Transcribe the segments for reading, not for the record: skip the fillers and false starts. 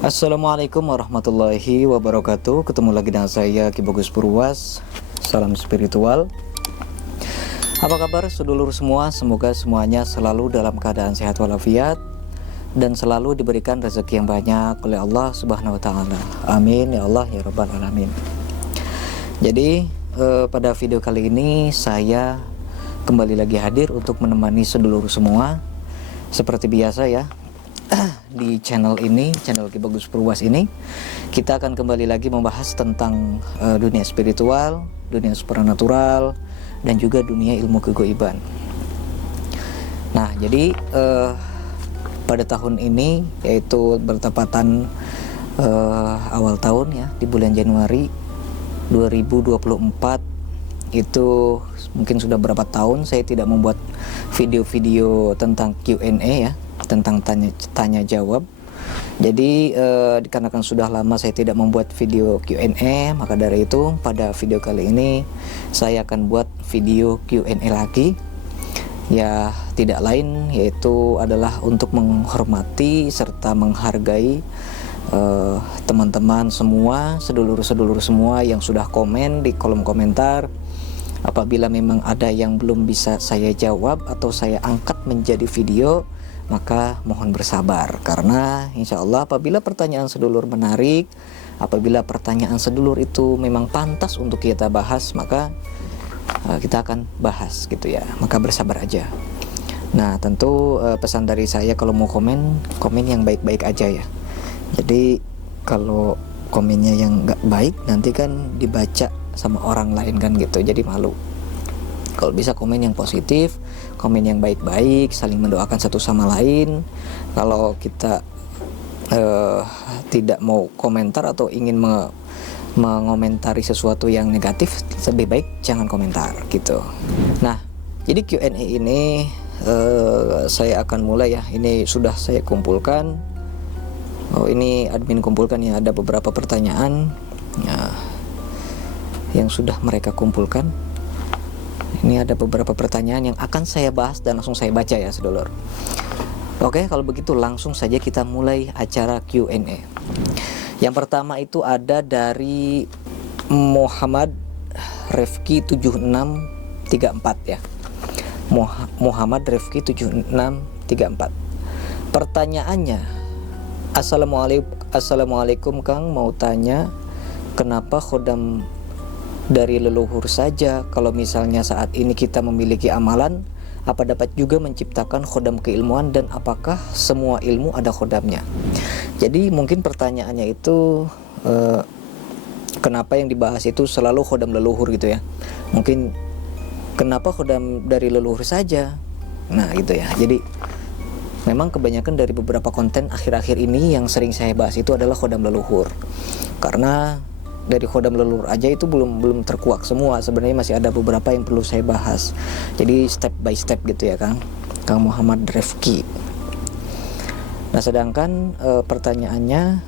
Assalamualaikum warahmatullahi wabarakatuh. Ketemu lagi dengan saya Ki Bagus Purwas. Salam spiritual. Apa kabar sedulur semua? Semoga semuanya selalu dalam keadaan sehat walafiat dan selalu diberikan rezeki yang banyak oleh Allah Subhanahu wa taala. Amin ya Allah ya rabbal alamin. Jadi pada video kali ini saya kembali lagi hadir untuk menemani sedulur semua. Seperti biasa ya, di channel ini, channel Ki Bagus Purwas ini, kita akan kembali lagi membahas tentang dunia spiritual, dunia supranatural, dan juga dunia ilmu kegoiban. Nah, jadi pada tahun ini, yaitu bertepatan awal tahun ya, di bulan Januari 2024, itu mungkin sudah berapa tahun saya tidak membuat video-video tentang Q&A ya, tentang tanya jawab. Jadi dikarenakan sudah lama saya tidak membuat video Q&A, maka dari itu pada video kali ini saya akan buat video Q&A lagi. Ya, tidak lain yaitu adalah untuk menghormati serta menghargai teman-teman semua, sedulur-sedulur semua yang sudah komen di kolom komentar. Apabila memang ada yang belum bisa saya jawab atau saya angkat menjadi video, maka mohon bersabar, karena insya Allah apabila pertanyaan sedulur menarik, apabila pertanyaan sedulur itu memang pantas untuk kita bahas, maka kita akan bahas gitu ya. Maka bersabar aja. Nah, tentu pesan dari saya, kalau mau komen yang baik-baik aja ya. Jadi kalau komennya yang nggak baik nanti kan dibaca sama orang lain kan gitu, jadi malu. Kalau bisa komen yang positif, komen yang baik-baik, saling mendoakan satu sama lain. Kalau kita tidak mau komentar atau ingin mengomentari sesuatu yang negatif, lebih baik jangan komentar gitu. Nah, jadi Q&A ini saya akan mulai ya. Ini sudah saya kumpulkan. Oh, ini admin kumpulkan ya, ada beberapa pertanyaan ya, yang sudah mereka kumpulkan. Ini ada beberapa pertanyaan yang akan saya bahas dan langsung saya baca ya, sedulur. Oke, kalau begitu langsung saja kita mulai acara Q&A. Yang pertama itu ada dari Muhammad Refki 7634 ya. Muhammad Refki 7634. Pertanyaannya, Assalamualaikum Kang, mau tanya kenapa khodam dari leluhur saja? Kalau misalnya saat ini kita memiliki amalan, apa dapat juga menciptakan khodam keilmuan, dan apakah semua ilmu ada khodamnya? Jadi mungkin pertanyaannya itu kenapa yang dibahas itu selalu khodam leluhur gitu ya. Mungkin kenapa khodam dari leluhur saja? Nah gitu ya. Jadi memang kebanyakan dari beberapa konten akhir-akhir ini yang sering saya bahas itu adalah khodam leluhur. Karena dari khodam leluhur aja itu belum terkuak semua. Sebenarnya masih ada beberapa yang perlu saya bahas. Jadi step by step gitu ya Kang Muhammad Refki. Nah, sedangkan pertanyaannya,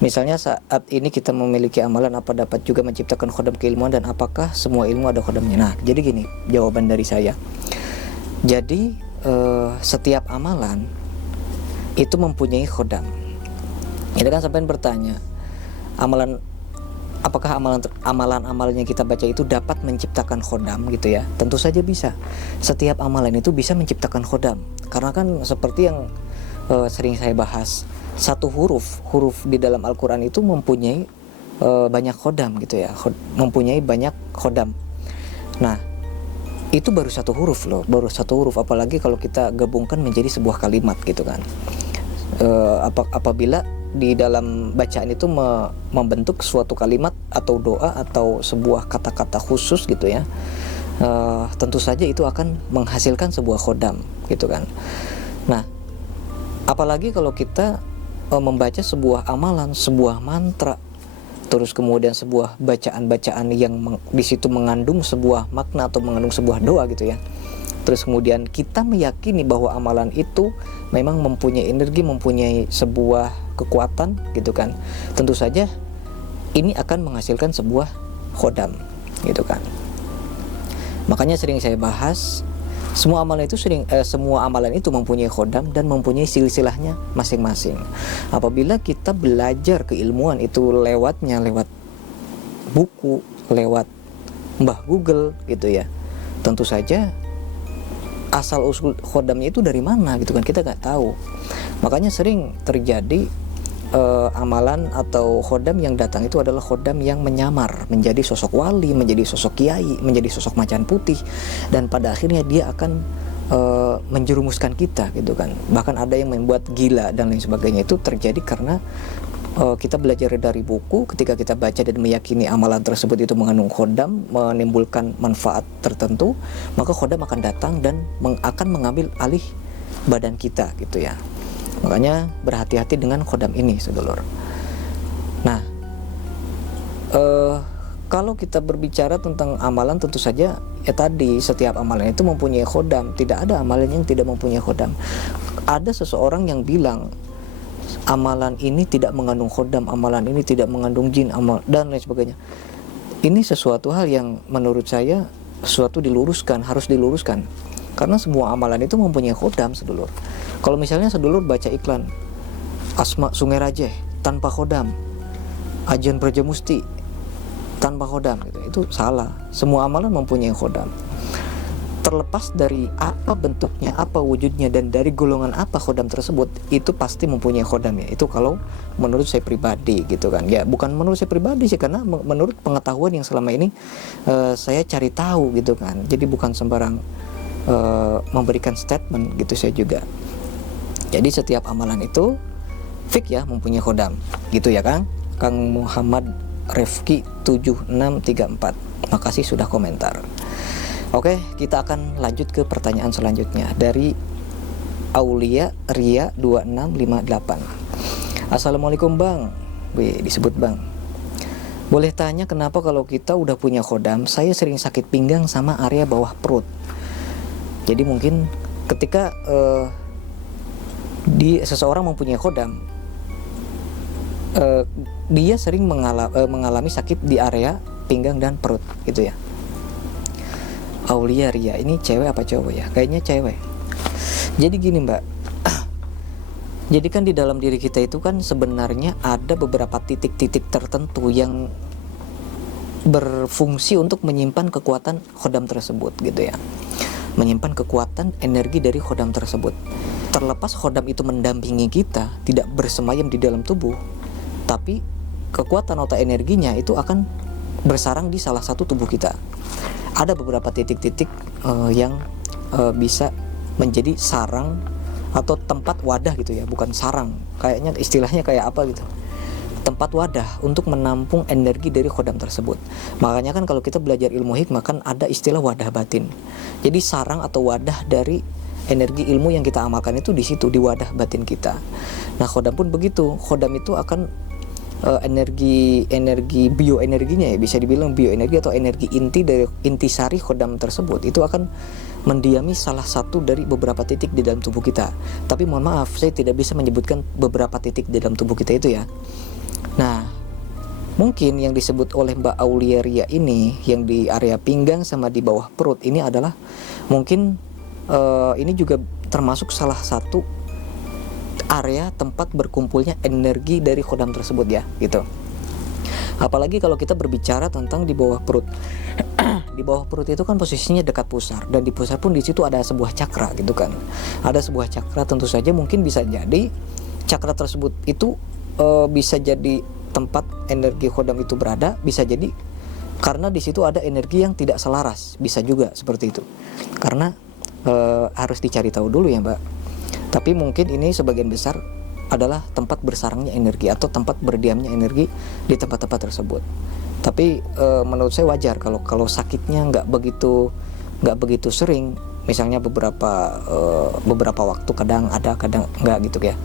misalnya saat ini kita memiliki amalan, apa dapat juga menciptakan khodam keilmuan, dan apakah semua ilmu ada khodamnya? Nah, jadi gini jawaban dari saya. Jadi setiap amalan itu mempunyai khodam. Ini kan sampai bertanya, apakah amalan-amalan yang kita baca itu dapat menciptakan khodam gitu ya? Tentu saja bisa. Setiap amalan itu bisa menciptakan khodam, karena kan seperti yang sering saya bahas, satu huruf di dalam Al-Quran itu mempunyai banyak khodam gitu ya, mempunyai banyak khodam. Nah, itu baru satu huruf loh, apalagi kalau kita gabungkan menjadi sebuah kalimat gitu kan. Apabila di dalam bacaan itu membentuk suatu kalimat atau doa atau sebuah kata-kata khusus gitu ya, tentu saja itu akan menghasilkan sebuah khodam gitu kan. Nah, apalagi kalau kita membaca sebuah amalan, sebuah mantra, terus kemudian sebuah bacaan-bacaan yang di situ mengandung sebuah makna atau mengandung sebuah doa gitu ya. Terus kemudian kita meyakini bahwa amalan itu memang mempunyai energi, mempunyai sebuah kekuatan gitu kan. Tentu saja ini akan menghasilkan sebuah khodam gitu kan. Makanya sering saya bahas, Semua amalan itu mempunyai khodam dan mempunyai silsilahnya masing-masing. Apabila kita belajar keilmuan itu lewat buku, lewat Mbah Google gitu ya, tentu saja asal usul khodamnya itu dari mana gitu kan, kita nggak tahu. Makanya sering terjadi amalan atau khodam yang datang itu adalah khodam yang menyamar menjadi sosok wali, menjadi sosok kiai, menjadi sosok macan putih, dan pada akhirnya dia akan menjerumuskan kita gitu kan. Bahkan ada yang membuat gila dan lain sebagainya. Itu terjadi karena kita belajar dari buku. Ketika kita baca dan meyakini amalan tersebut itu mengandung khodam, menimbulkan manfaat tertentu, maka khodam akan datang dan akan mengambil alih badan kita gitu ya. Makanya berhati-hati dengan khodam ini, sedulur. Nah, kalau kita berbicara tentang amalan, tentu saja ya tadi, setiap amalan itu mempunyai khodam. Tidak ada amalan yang tidak mempunyai khodam. Ada seseorang yang bilang amalan ini tidak mengandung khodam, amalan ini tidak mengandung jin, dan lain sebagainya. Ini sesuatu hal yang menurut saya harus diluruskan. Karena semua amalan itu mempunyai khodam, sedulur. Kalau misalnya sedulur baca iklan Asma Sungai Rajeh tanpa khodam, Ajian Brajamusti tanpa khodam gitu, itu salah. Semua amalan mempunyai khodam. Terlepas dari apa bentuknya, apa wujudnya, dan dari golongan apa khodam tersebut, itu pasti mempunyai khodam ya. Itu kalau menurut saya pribadi gitu kan. Ya bukan menurut saya pribadi sih, karena menurut pengetahuan yang selama ini saya cari tahu gitu kan. Jadi bukan sembarang memberikan statement gitu saya juga. Jadi setiap amalan itu fik ya mempunyai khodam gitu ya Kang Muhammad Refki 7634. Makasih sudah komentar. Oke, kita akan lanjut ke pertanyaan selanjutnya dari Aulia Ria 2658. Assalamualaikum Bang. Disebut Bang. Boleh tanya kenapa kalau kita udah punya khodam, saya sering sakit pinggang sama area bawah perut. Jadi mungkin ketika seseorang mempunyai khodam, dia sering mengalami sakit di area pinggang dan perut gitu ya. Aulia Ria, ini cewek apa cowok ya? Kayaknya cewek. Jadi gini Mbak, jadi kan di dalam diri kita itu kan sebenarnya ada beberapa titik-titik tertentu yang berfungsi untuk menyimpan kekuatan khodam tersebut gitu ya. Menyimpan kekuatan energi dari khodam tersebut. Terlepas khodam itu mendampingi kita, tidak bersemayam di dalam tubuh, tapi kekuatan atau energinya itu akan bersarang di salah satu tubuh kita. Ada beberapa titik-titik yang bisa menjadi sarang atau tempat wadah gitu ya, bukan sarang, kayaknya istilahnya kayak apa gitu, tempat wadah untuk menampung energi dari khodam tersebut. Makanya kan kalau kita belajar ilmu hikmah kan ada istilah wadah batin. Jadi sarang atau wadah dari energi ilmu yang kita amalkan itu di situ, di wadah batin kita. Nah khodam pun begitu. Khodam itu akan energi bioenerginya ya, bisa dibilang bioenergi atau energi intisari khodam tersebut itu akan mendiami salah satu dari beberapa titik di dalam tubuh kita. Tapi mohon maaf, saya tidak bisa menyebutkan beberapa titik di dalam tubuh kita itu ya. Nah, mungkin yang disebut oleh Mbak Aulia Ria ini yang di area pinggang sama di bawah perut ini adalah mungkin ini juga termasuk salah satu area tempat berkumpulnya energi dari khodam tersebut ya gitu. Apalagi kalau kita berbicara tentang di bawah perut. Di bawah perut itu kan posisinya dekat pusar, dan di pusar pun di situ ada sebuah cakra gitu kan. Ada sebuah cakra, tentu saja mungkin bisa jadi cakra tersebut itu bisa jadi tempat energi khodam itu berada, bisa jadi karena di situ ada energi yang tidak selaras, bisa juga seperti itu. Karena harus dicari tahu dulu ya Mbak. Tapi mungkin ini sebagian besar adalah tempat bersarangnya energi atau tempat berdiamnya energi di tempat-tempat tersebut. Tapi menurut saya wajar kalau sakitnya nggak begitu sering, misalnya beberapa waktu kadang ada kadang nggak gitu ya.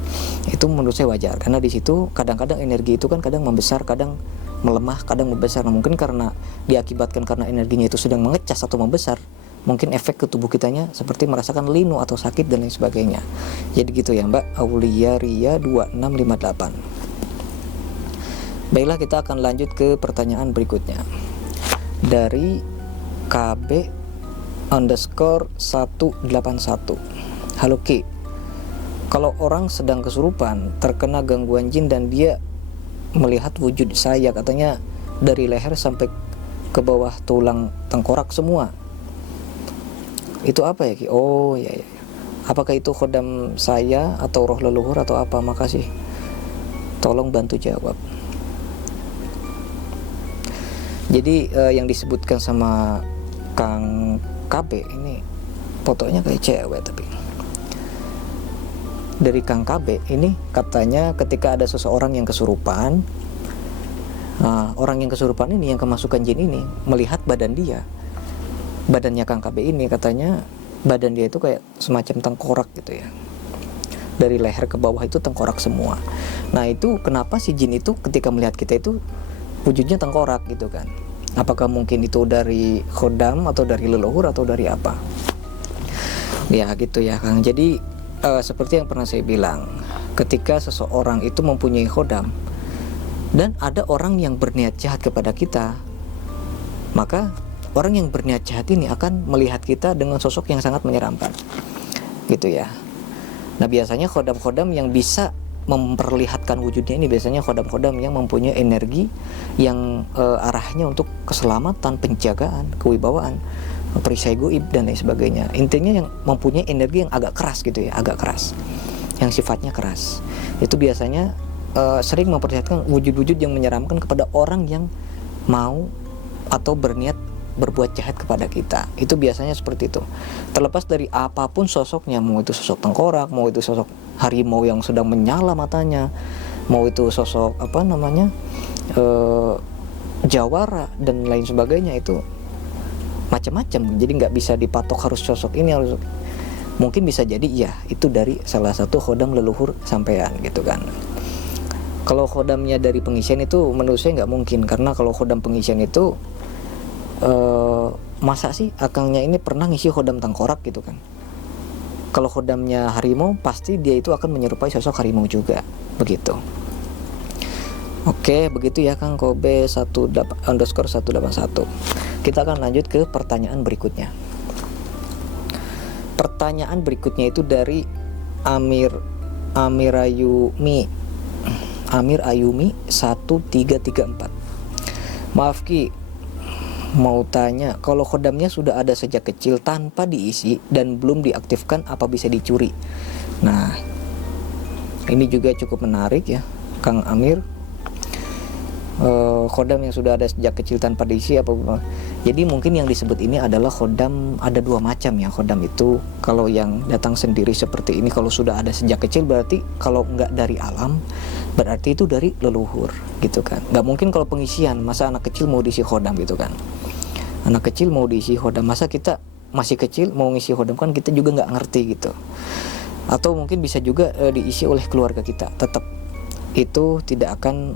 Itu menurut saya wajar karena di situ kadang-kadang energi itu kan kadang membesar, kadang melemah, kadang membesar. Nah, mungkin karena diakibatkan karena energinya itu sedang mengecas atau membesar, mungkin efek ke tubuh kitanya seperti merasakan linu atau sakit dan lain sebagainya. Jadi gitu ya Mbak Aulia Ria 2658. Baiklah, kita akan lanjut ke pertanyaan berikutnya dari KB _181. Halo Ki, kalau orang sedang kesurupan, terkena gangguan jin dan dia melihat wujud saya, katanya dari leher sampai ke bawah tulang tengkorak semua, itu apa ya Ki? Oh ya, ya. Apakah itu khodam saya atau roh leluhur atau apa? Makasih, tolong bantu jawab. Jadi yang disebutkan sama Kang KB ini fotonya kayak cewek, tapi dari Kang KB ini katanya ketika ada seseorang yang kesurupan, orang yang kesurupan ini, yang kemasukan jin ini, melihat badannya Kang KB ini, katanya badan dia itu kayak semacam tengkorak gitu ya, dari leher ke bawah itu tengkorak semua. Nah itu kenapa si jin itu ketika melihat kita itu wujudnya tengkorak gitu kan? Apakah mungkin itu dari khodam atau dari leluhur atau dari apa? Ya gitu ya Kang. Jadi seperti yang pernah saya bilang, ketika seseorang itu mempunyai khodam dan ada orang yang berniat jahat kepada kita, maka orang yang berniat jahat ini akan melihat kita dengan sosok yang sangat menyeramkan gitu ya. Nah biasanya khodam-khodam yang bisa memperlihatkan wujudnya ini biasanya khodam-khodam yang mempunyai energi yang arahnya untuk keselamatan, penjagaan, kewibawaan, perisai goib dan lain sebagainya. Intinya yang mempunyai energi yang agak keras gitu ya, agak keras, yang sifatnya keras. Itu biasanya sering memperlihatkan wujud-wujud yang menyeramkan kepada orang yang mau atau berniat berbuat jahat kepada kita. Itu biasanya seperti itu. Terlepas dari apapun sosoknya, mau itu sosok tengkorak, mau itu sosok harimau yang sedang menyala matanya, mau itu sosok jawara dan lain sebagainya, itu macam-macam. Jadi nggak bisa dipatok harus sosok ini, harus, mungkin bisa jadi ya itu dari salah satu khodam leluhur sampean gitu kan. Kalau khodamnya dari pengisian itu menurut saya nggak mungkin, karena kalau khodam pengisian itu masa sih akangnya ini pernah ngisi khodam tengkorak gitu kan. Kalau khodamnya harimau pasti dia itu akan menyerupai sosok harimau juga begitu. Oke, begitu ya Kang Kobe _181. Kita akan lanjut ke pertanyaan berikutnya. Pertanyaan berikutnya itu dari Amir Ayumi 1334. Maaf Ki, mau tanya, kalau khodamnya sudah ada sejak kecil tanpa diisi dan belum diaktifkan, apa bisa dicuri? Nah, ini juga cukup menarik ya Kang Amir. Khodam yang sudah ada sejak kecil tanpa diisi apa? Jadi mungkin yang disebut ini adalah khodam, ada dua macam ya khodam itu. Kalau yang datang sendiri seperti ini, kalau sudah ada sejak kecil, berarti kalau nggak dari alam, berarti itu dari leluhur gitu kan. Nggak mungkin kalau pengisian, masa anak kecil mau diisi khodam gitu kan. Anak kecil mau diisi khodam, masa kita masih kecil mau ngisi khodam, kan kita juga nggak ngerti gitu. Atau mungkin bisa juga diisi oleh keluarga kita, tetap itu tidak akan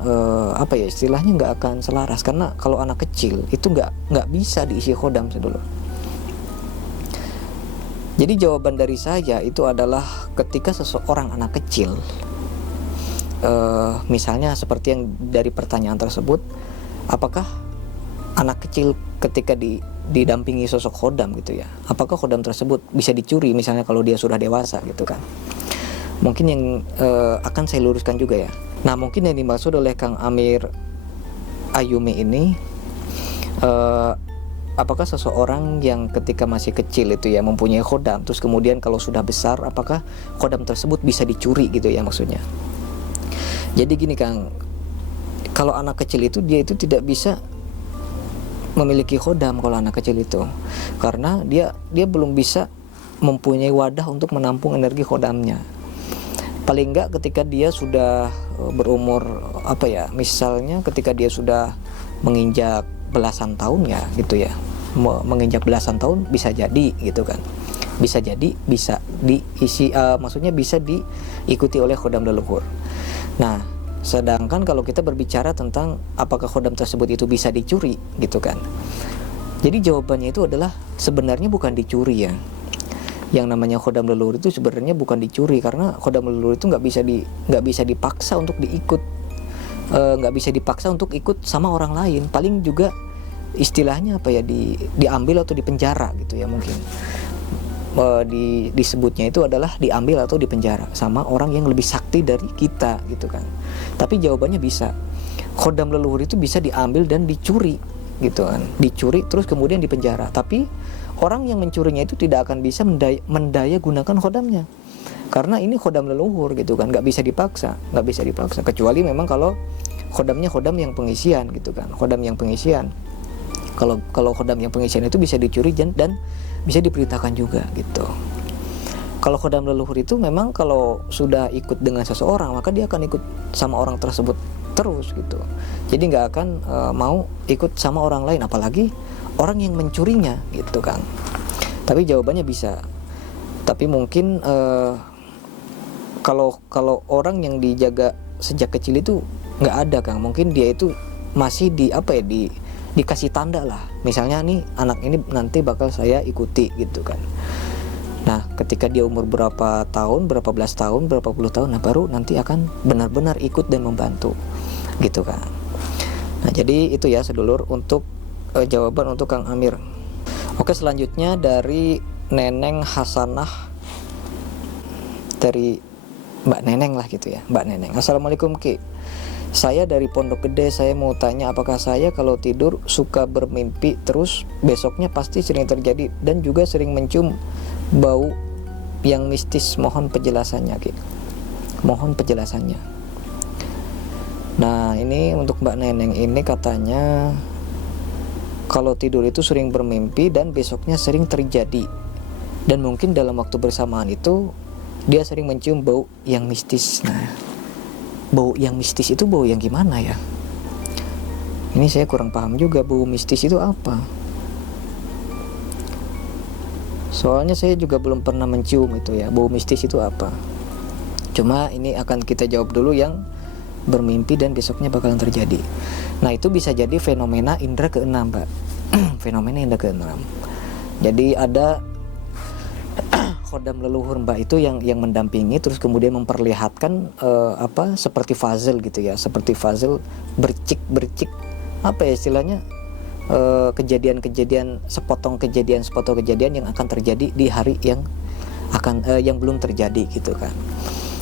istilahnya nggak akan selaras, karena kalau anak kecil itu nggak bisa diisi khodam dulu. Jadi jawaban dari saya itu adalah ketika seseorang anak kecil, misalnya seperti yang dari pertanyaan tersebut, apakah anak kecil ketika didampingi sosok khodam gitu ya, apakah khodam tersebut bisa dicuri misalnya kalau dia sudah dewasa gitu kan. Mungkin yang akan saya luruskan juga ya. Nah mungkin yang dimaksud oleh Kang Amir Ayumi ini, apakah seseorang yang ketika masih kecil itu ya mempunyai khodam, terus kemudian kalau sudah besar apakah khodam tersebut bisa dicuri gitu ya maksudnya. Jadi gini Kang, kalau anak kecil itu dia itu tidak bisa memiliki khodam kalau anak kecil itu, karena dia belum bisa mempunyai wadah untuk menampung energi khodamnya. Paling enggak ketika dia sudah berumur misalnya ketika dia sudah menginjak belasan tahun ya gitu ya, menginjak belasan tahun bisa jadi gitu kan, bisa jadi bisa diisi, maksudnya bisa diikuti oleh khodam leluhur. Nah sedangkan kalau kita berbicara tentang apakah khodam tersebut itu bisa dicuri gitu kan, jadi jawabannya itu adalah sebenarnya bukan dicuri ya. Yang namanya khodam leluhur itu sebenarnya bukan dicuri, karena khodam leluhur itu nggak bisa dipaksa untuk diikut, nggak bisa dipaksa untuk ikut sama orang lain. Paling juga istilahnya apa ya, diambil atau dipenjara gitu ya mungkin. Disebutnya itu adalah diambil atau dipenjara sama orang yang lebih sakti dari kita gitu kan. Tapi jawabannya bisa. Khodam leluhur itu bisa diambil dan dicuri gitu kan. Dicuri terus kemudian dipenjara. Tapi orang yang mencurinya itu tidak akan bisa mendaya gunakan khodamnya. Karena ini khodam leluhur gitu kan, nggak bisa dipaksa. Kecuali memang kalau khodamnya khodam yang pengisian gitu kan. Khodam yang pengisian. Kalau khodam yang pengisian itu bisa dicuri dan bisa diperintahkan juga gitu. Kalau khodam leluhur itu memang kalau sudah ikut dengan seseorang, maka dia akan ikut sama orang tersebut terus gitu. Jadi nggak akan mau ikut sama orang lain, apalagi orang yang mencurinya gitu kan. Tapi jawabannya bisa. Tapi mungkin kalau orang yang dijaga sejak kecil itu nggak ada Kang. Mungkin dia itu masih dikasih tanda lah, misalnya nih anak ini nanti bakal saya ikuti gitu kan. Nah ketika dia umur berapa tahun, berapa belas tahun, berapa puluh tahun, nah baru nanti akan benar-benar ikut dan membantu gitu kan. Nah jadi itu ya sedulur untuk jawaban untuk Kang Amir. Oke, selanjutnya dari Neneng Hasanah, dari Mbak Neneng lah gitu ya, Mbak Neneng. Assalamualaikum Ki, saya dari Pondok Gede. Saya mau tanya, apakah saya kalau tidur suka bermimpi terus besoknya pasti sering terjadi dan juga sering mencium bau yang mistis? Mohon penjelasannya Ki. Mohon penjelasannya. Nah ini untuk Mbak Neneng ini katanya kalau tidur itu sering bermimpi dan besoknya sering terjadi, dan mungkin dalam waktu bersamaan itu dia sering mencium bau yang mistis. Nah bau yang mistis itu bau yang gimana ya? Ini saya kurang paham juga, bau mistis itu apa. Soalnya saya juga belum pernah mencium itu ya, bau mistis itu apa. Cuma ini akan kita jawab dulu yang bermimpi dan besoknya bakalan terjadi. Nah itu bisa jadi fenomena indera keenam Pak. Fenomena indera keenam. Jadi ada khodam leluhur Mbak itu yang mendampingi, terus kemudian memperlihatkan seperti puzzle gitu ya, seperti puzzle bercik apa ya istilahnya, kejadian sepotong kejadian yang akan terjadi di hari yang belum terjadi gitu kan.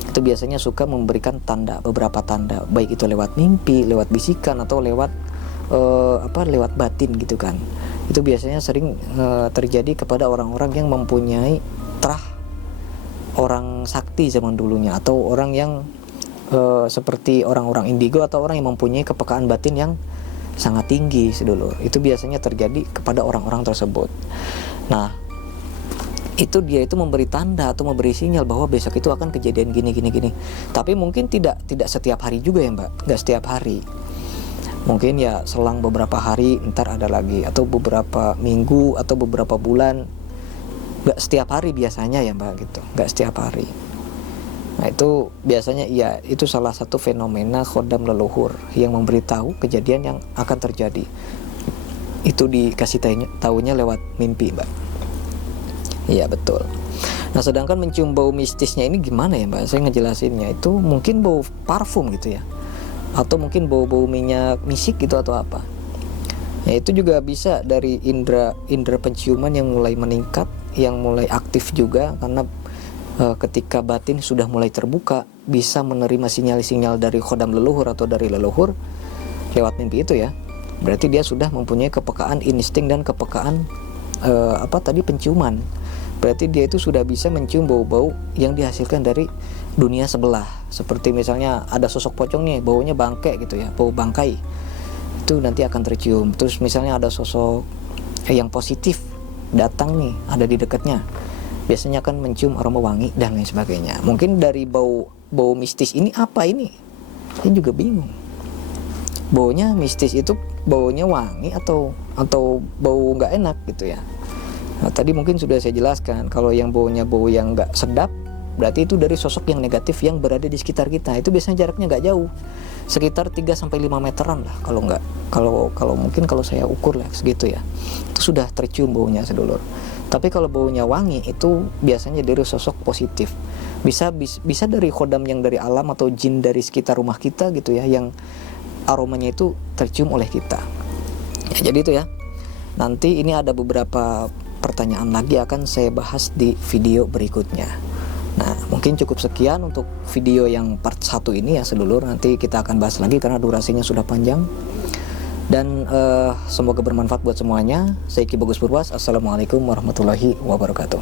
Itu biasanya suka memberikan beberapa tanda, baik itu lewat mimpi, lewat bisikan, atau lewat batin gitu kan. Itu biasanya sering terjadi kepada orang-orang yang mempunyai terah orang sakti zaman dulunya, atau orang yang seperti orang-orang indigo, atau orang yang mempunyai kepekaan batin yang sangat tinggi sedulur. Itu biasanya terjadi kepada orang-orang tersebut. Nah itu dia itu memberi tanda atau memberi sinyal bahwa besok itu akan kejadian gini. Tapi mungkin tidak setiap hari juga ya Mbak, nggak setiap hari. Mungkin ya selang beberapa hari ntar ada lagi, atau beberapa minggu atau beberapa bulan. Nggak setiap hari biasanya ya Mbak gitu, nggak setiap hari. Nah itu biasanya ya itu salah satu fenomena khodam leluhur yang memberitahu kejadian yang akan terjadi. Itu dikasih tahunya lewat mimpi Mbak. Iya betul. Nah sedangkan mencium bau mistisnya ini gimana ya Mbak? Saya ngejelasinnya itu mungkin bau parfum gitu ya, atau mungkin bau minyak misik gitu atau apa. Ya itu juga bisa dari indera penciuman yang mulai meningkat, yang mulai aktif juga, karena ketika batin sudah mulai terbuka, bisa menerima sinyal-sinyal dari khodam leluhur atau dari leluhur lewat mimpi itu ya. Berarti dia sudah mempunyai kepekaan insting dan kepekaan penciuman. Berarti dia itu sudah bisa mencium bau-bau yang dihasilkan dari dunia sebelah. Seperti misalnya ada sosok pocong nih, baunya bangke gitu ya, bau bangkai. Itu nanti akan tercium. Terus misalnya ada sosok yang positif datang nih, ada di dekatnya, biasanya akan mencium aroma wangi dan lain sebagainya. Mungkin dari bau mistis ini apa ini? Saya juga bingung. Baunya mistis itu baunya wangi atau bau nggak enak gitu ya. Nah, tadi mungkin sudah saya jelaskan, kalau yang baunya bau yang nggak sedap, berarti itu dari sosok yang negatif yang berada di sekitar kita. Itu biasanya jaraknya nggak jauh, sekitar 3-5 meteran lah, kalau mungkin kalau saya ukur lah segitu ya. Itu sudah tercium baunya sedulur. Tapi kalau baunya wangi itu biasanya dari sosok positif. Bisa dari khodam yang dari alam atau jin dari sekitar rumah kita gitu ya, yang aromanya itu tercium oleh kita. Ya, jadi itu ya. Nanti ini ada beberapa pertanyaan lagi akan saya bahas di video berikutnya. Nah, mungkin cukup sekian untuk video yang part 1 ini ya sedulur. Nanti kita akan bahas lagi karena durasinya sudah panjang. Dan semoga bermanfaat buat semuanya. Saya Ki Bagus Purwas. Assalamualaikum warahmatullahi wabarakatuh.